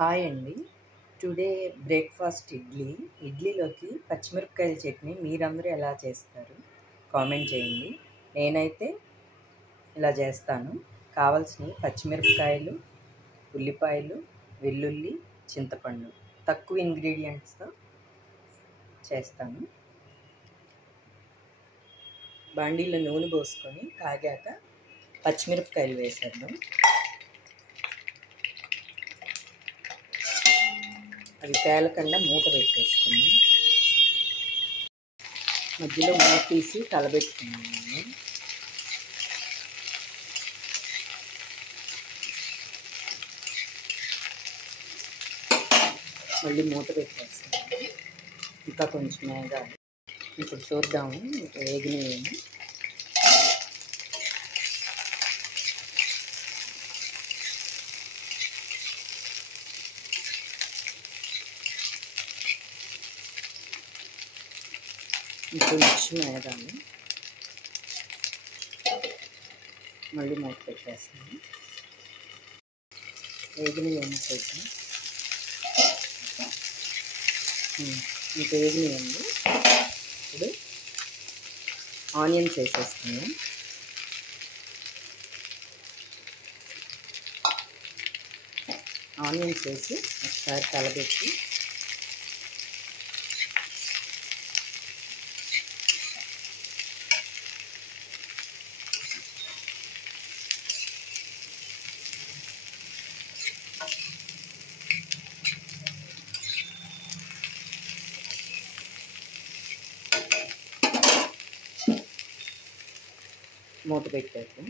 Hi అండి. Today breakfast ఇడ్లీలోకి పచ్చిమిరపకాయల చట్నీ మీరందరూ ఎలా చేస్తారు కామెంట్ చేయండి. నేనైతే ఇలా చేస్తాను. కావాల్సినవి పచ్చిమిరపకాయలు, ఉల్లిపాయలు, వెల్లుల్లి, చింతపండు. తక్కువ ఇంగ్రీడియంట్స్తో చేస్తాను. బాండీలో నూనె పోసుకొని కాగాక పచ్చిమిరపకాయలు వేసేద్దాం. అవి పేలకుండా మూత పెట్టేసుకున్నాం. మధ్యలో మూత తీసి కలబెట్టుకున్నాను. మళ్ళీ మూత పెట్టేస్తాను. ఇంకా కొంచెం వేగాలి. ఇప్పుడు చూద్దాము ఇంకా వేగినవేమో. ఇంకొంచెం వేగాలి. మళ్ళీ మూత పెట్టేస్తాను. వేగినవేమో చూద్దాం. ఇంకా వేగినవండి. ఇప్పుడు ఆనియన్స్ వేసేసుకున్నాం. ఆనియన్స్ వేసి ఒకసారి కలబెట్టి మూత పెట్టేద్దాం.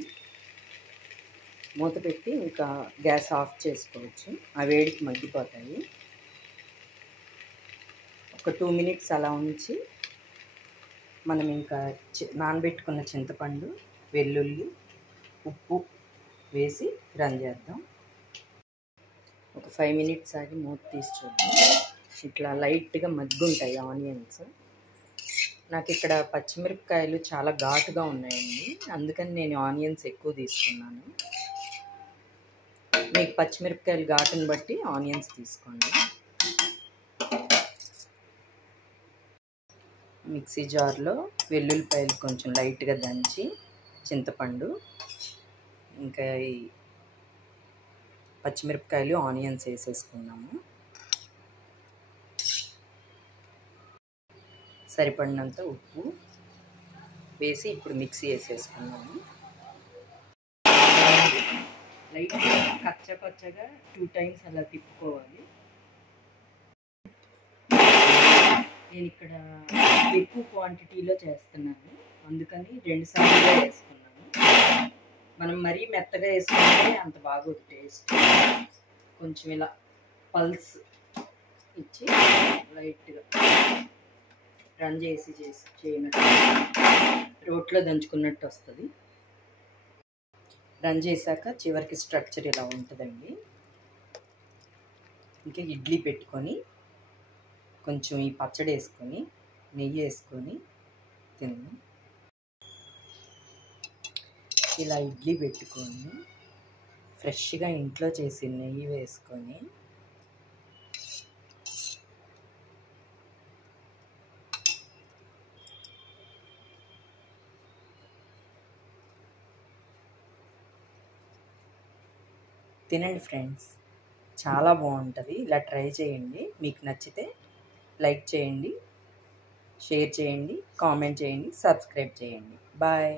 మూత పెట్టి ఇంకా గ్యాస్ ఆఫ్ చేసుకోవచ్చు. ఆ వేడికి మగ్గిపోతాయి. ఒక 2 minutes అలా ఉంచి మనం ఇంకా నానబెట్టుకున్న చింతపండు, వెల్లుల్లి, ఉప్పు వేసి రన్ చేద్దాం. ఒక 5 minutes ఆగి మూత తీసి చూద్దాం. ఇట్లా లైట్గా మగ్గుంటాయి ఆనియన్స్. నాకు ఇక్కడ పచ్చిమిరపకాయలు చాలా ఘాటుగా ఉన్నాయండి, అందుకని నేను ఆనియన్స్ ఎక్కువ తీసుకున్నాను. మీకు పచ్చిమిరపకాయలు ఘాటుని బట్టి ఆనియన్స్ తీసుకోండి. మిక్సీ జార్లో వెల్లుల్లిపాయలు కొంచెం లైట్గా దంచి, చింతపండు, ఇంకా ఈ పచ్చిమిరపకాయలు, ఆనియన్స్ వేసేసుకున్నాము. సరిపడినంత ఉప్పు వేసి ఇప్పుడు మిక్సీ వేసేసుకున్నాము. లైట్గా కచ్చపచ్చగా 2 times అలా తిప్పుకోవాలి. నేను ఇక్కడ ఎక్కువ క్వాంటిటీలో చేస్తున్నాను, అందుకని 2 సార్లుగా వేసుకున్నాను. మనం మరీ మెత్తగా వేసుకుంటే అంత బాగోదు టేస్ట్. కొంచెం ఇలా పల్స్ ఇచ్చి లైట్గా రన్ చేసి చేయనట్టు, రోట్లో దంచుకున్నట్టు వస్తుంది. రన్ చేశాక చివరికి స్ట్రక్చర్ ఇలా ఉంటుందండి. ఇంకా ఇడ్లీ పెట్టుకొని కొంచెం ఈ పచ్చడి వేసుకొని నెయ్యి వేసుకొని తిన్నాం. ఇలా ఇడ్లీ పెట్టుకొని ఫ్రెష్గా ఇంట్లో చేసి నెయ్యి వేసుకొని తినండి ఫ్రెండ్స్. చాలా బాగుంటుంది. ఇలా ట్రై చేయండి. మీకు నచ్చితే లైక్ చేయండి, షేర్ చేయండి, కామెంట్ చేయండి, సబ్స్క్రైబ్ చేయండి. బాయ్.